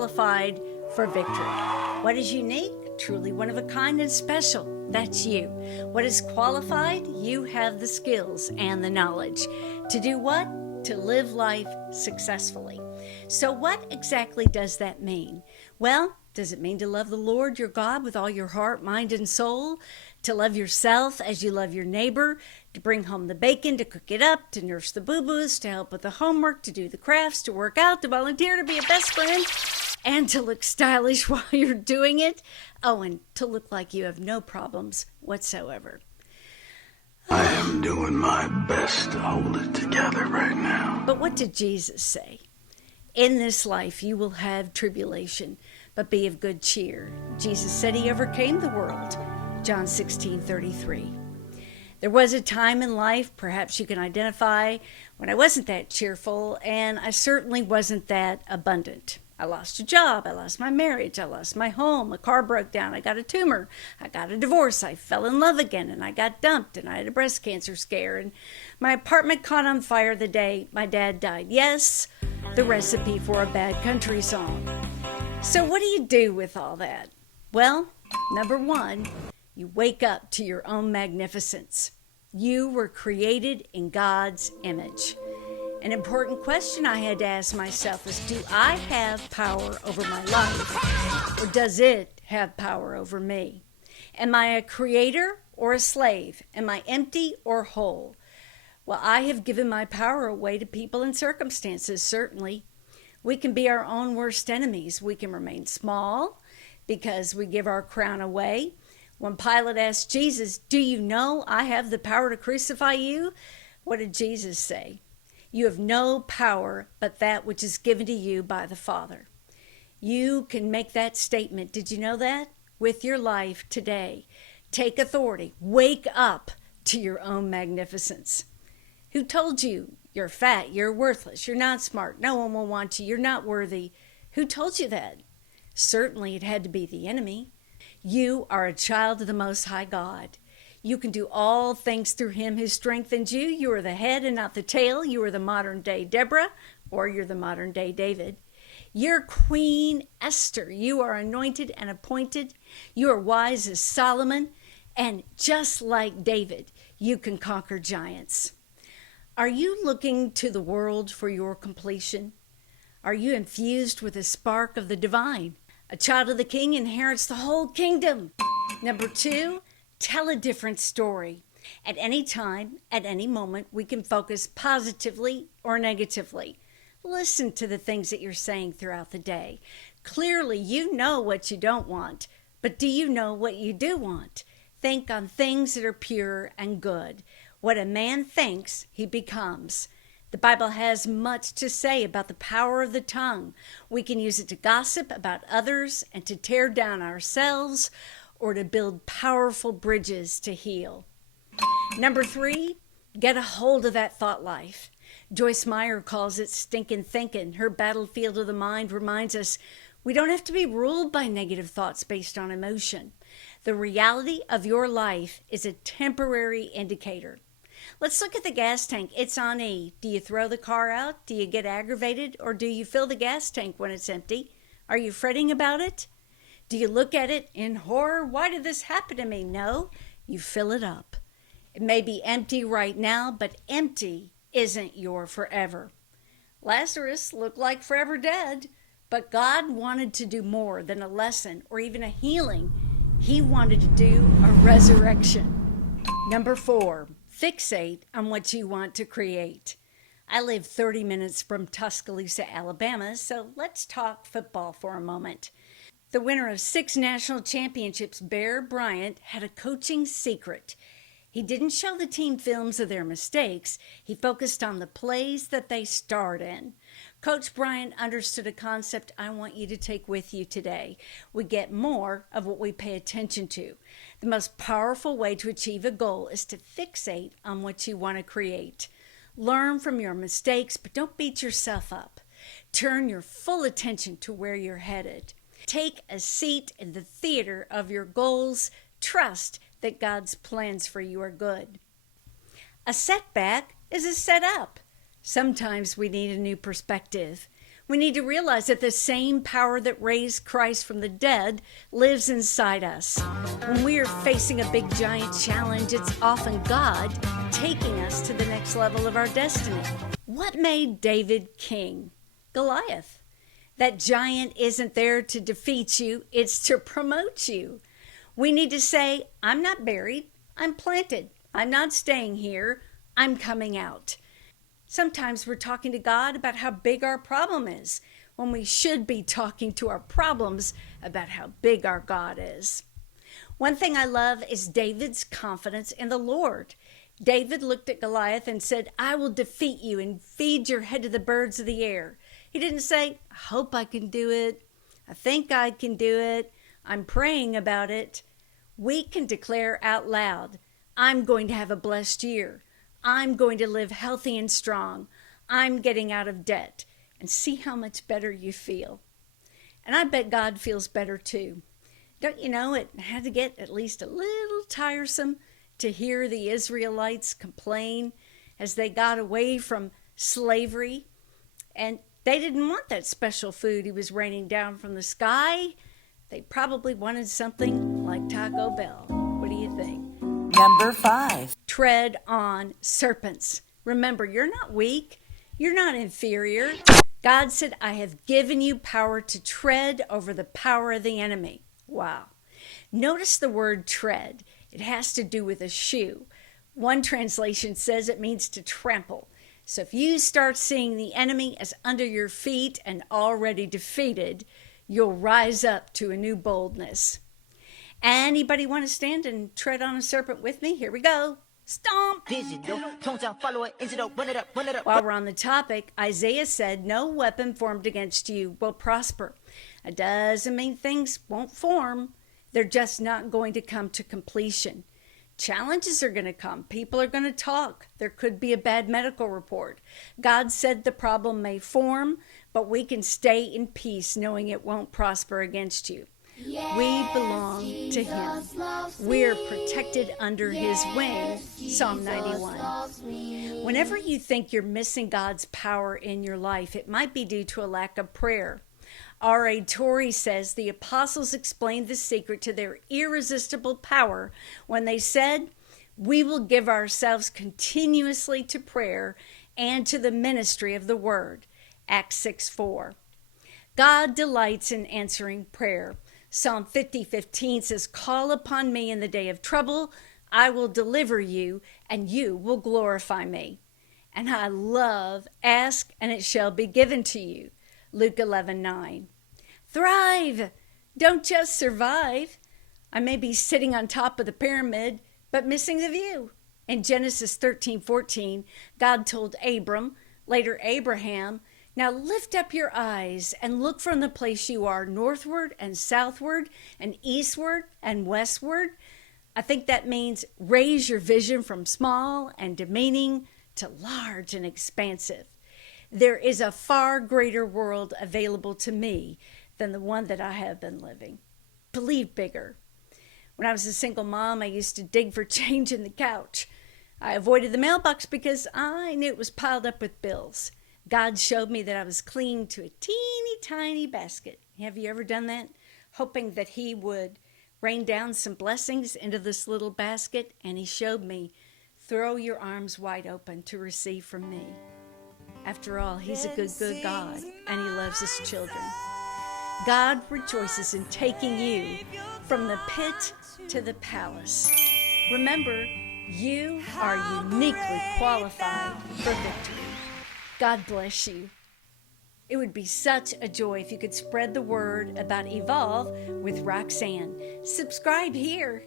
qualified for victory. What is unique? Truly one of a kind and special. That's you. What is qualified? You have the skills and the knowledge. To do what? To live life successfully. So what exactly does that mean? Well, does it mean to love the Lord your God with all your heart, mind, and soul? To love yourself as you love your neighbor? To bring home the bacon, to cook it up, to nurse the boo-boos, to help with the homework, to do the crafts, to work out, to volunteer, to be a best friend, and to look stylish while you're doing it? Oh, and to look like you have no problems whatsoever. I am doing my best to hold it together right now. But what did Jesus say? In this life you will have tribulation, but be of good cheer. Jesus said he overcame the world. John 16:33. There was a time in life, perhaps you can identify, when I wasn't that cheerful, and I certainly wasn't that abundant. I lost a job, I lost my marriage, I lost my home, a car broke down, I got a tumor, I got a divorce, I fell in love again, and I got dumped, and I had a breast cancer scare, and my apartment caught on fire the day my dad died. Yes, the recipe for a bad country song. So what do you do with all that? Well, number one, you wake up to your own magnificence. You were created in God's image. An important question I had to ask myself is, do I have power over my life, or does it have power over me? Am I a creator or a slave? Am I empty or whole? Well, I have given my power away to people and circumstances, certainly. We can be our own worst enemies. We can remain small because we give our crown away. When Pilate asked Jesus, "Do you know I have the power to crucify you?" What did Jesus say? You have no power but that which is given to you by the Father. You can make that statement. Did you know that? With your life today. Take authority. Wake up to your own magnificence. Who told you you're fat, you're worthless, you're not smart, no one will want you, you're not worthy? Who told you that? Certainly it had to be the enemy. You are a child of the Most High God. You can do all things through him who strengthens you. You are the head and not the tail. You are the modern day Deborah, or you're the modern day David. You're Queen Esther. You are anointed and appointed. You are wise as Solomon. And just like David, you can conquer giants. Are you looking to the world for your completion? Are you infused with a spark of the divine? A child of the king inherits the whole kingdom. Number two, tell a different story. At any time, at any moment, we can focus positively or negatively. Listen to the things that you're saying throughout the day. Clearly, you know what you don't want, but do you know what you do want? Think on things that are pure and good. What a man thinks, he becomes. The Bible has much to say about the power of the tongue. We can use it to gossip about others and to tear down ourselves, or to build powerful bridges to heal. Number three, get a hold of that thought life. Joyce Meyer calls it stinking thinking. Her battlefield of the mind reminds us we don't have to be ruled by negative thoughts based on emotion. The reality of your life is a temporary indicator. Let's look at the gas tank. It's on E. Do you throw the car out? Do you get aggravated? Or do you fill the gas tank when it's empty? Are you fretting about it? Do you look at it in horror? Why did this happen to me? No, you fill it up. It may be empty right now, but empty isn't your forever. Lazarus looked like forever dead, but God wanted to do more than a lesson or even a healing. He wanted to do a resurrection. Number four, fixate on what you want to create. I live 30 minutes from Tuscaloosa, Alabama, so let's talk football for a moment. The winner of 6 national championships, Bear Bryant, had a coaching secret. He didn't show the team films of their mistakes. He focused on the plays that they starred in. Coach Bryant understood a concept I want you to take with you today. We get more of what we pay attention to. The most powerful way to achieve a goal is to fixate on what you want to create. Learn from your mistakes, but don't beat yourself up. Turn your full attention to where you're headed. Take a seat in the theater of your goals. Trust that God's plans for you are good. A setback is a setup. Sometimes we need a new perspective. We need to realize that the same power that raised Christ from the dead lives inside us. When we are facing a big giant challenge, it's often God taking us to the next level of our destiny. What made David king? Goliath. That giant isn't there to defeat you, it's to promote you. We need to say, I'm not buried, I'm planted. I'm not staying here, I'm coming out. Sometimes we're talking to God about how big our problem is, when we should be talking to our problems about how big our God is. One thing I love is David's confidence in the Lord. David looked at Goliath and said, I will defeat you and feed your head to the birds of the air. He didn't say, I hope I can do it. I think I can do it. I'm praying about it. We can declare out loud, I'm going to have a blessed year. I'm going to live healthy and strong. I'm getting out of debt. And see how much better you feel. And I bet God feels better too. Don't you know it had to get at least a little tiresome to hear the Israelites complain as they got away from slavery? And they didn't want that special food he was raining down from the sky. They probably wanted something like Taco Bell. What do you think? Number 5. Tread on serpents. Remember, you're not weak. You're not inferior. God said, I have given you power to tread over the power of the enemy. Wow. Notice the word tread. It has to do with a shoe. One translation says it means to trample. So if you start seeing the enemy as under your feet and already defeated, you'll rise up to a new boldness. Anybody want to stand and tread on a serpent with me? Here we go. Stomp! While we're on the topic, Isaiah said, no weapon formed against you will prosper. It doesn't mean things won't form. They're just not going to come to completion. Challenges are going to come. People are going to talk. There could be a bad medical report. God said the problem may form, but we can stay in peace knowing it won't prosper against you. We belong to Him. We're protected under His wing, Psalm 91. Whenever you think you're missing God's power in your life, it might be due to a lack of prayer. R.A. Torrey says the apostles explained the secret to their irresistible power when they said, we will give ourselves continuously to prayer and to the ministry of the word. Acts 6:4. God delights in answering prayer. Psalm 50:15 says, call upon me in the day of trouble. I will deliver you, and you will glorify me. And I love, ask, and it shall be given to you. Luke 11:9. Thrive. Don't just survive. I may be sitting on top of the pyramid, but missing the view. In Genesis 13:14, God told Abram, later Abraham, now lift up your eyes and look from the place you are northward and southward and eastward and westward. I think that means raise your vision from small and demeaning to large and expansive. There is a far greater world available to me than the one that I have been living. Believe bigger. When I was a single mom, I used to dig for change in the couch. I avoided the mailbox because I knew it was piled up with bills. God showed me that I was clinging to a teeny tiny basket. Have you ever done that? Hoping that He would rain down some blessings into this little basket. And He showed me, throw your arms wide open to receive from me. After all, He's a good God, and He loves His children. God rejoices in taking you from the pit to the palace. Remember, you are uniquely qualified for victory. God bless you. It would be such a joy if you could spread the word about Evolve with Roxanne. Subscribe here.